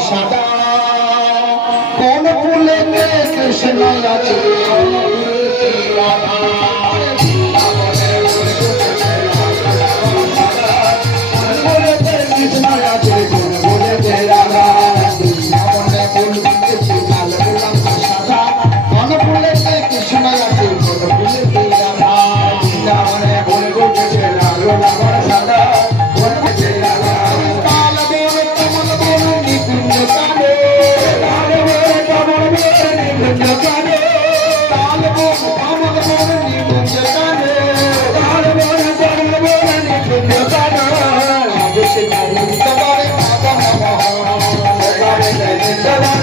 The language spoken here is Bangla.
সাদা কোন ফুলেতে কৃষ্ণ আছে কৃষ্ণ আছে কোন ফুলেতে রাধা মনে ফুল লাল গোলাপ সাদা কোন ফুলেতে কৃষ্ণ আছে কোন ফুলেতে রাধা মনে ফুল ফুটেছে লাল গোলাপ সাদা কোন ফুলেতে রাধা কাল বন কমল বন নিকুঞ্জ কানে কাল বন কমল বন নিকুঞ্জ কানে কাল বন কমল বন নিকুঞ্জ কানে কাল বন কমল বন নিকুঞ্জ কানে আজ সে নারী তবারে মাতা নমঃ সবারে জয় জয়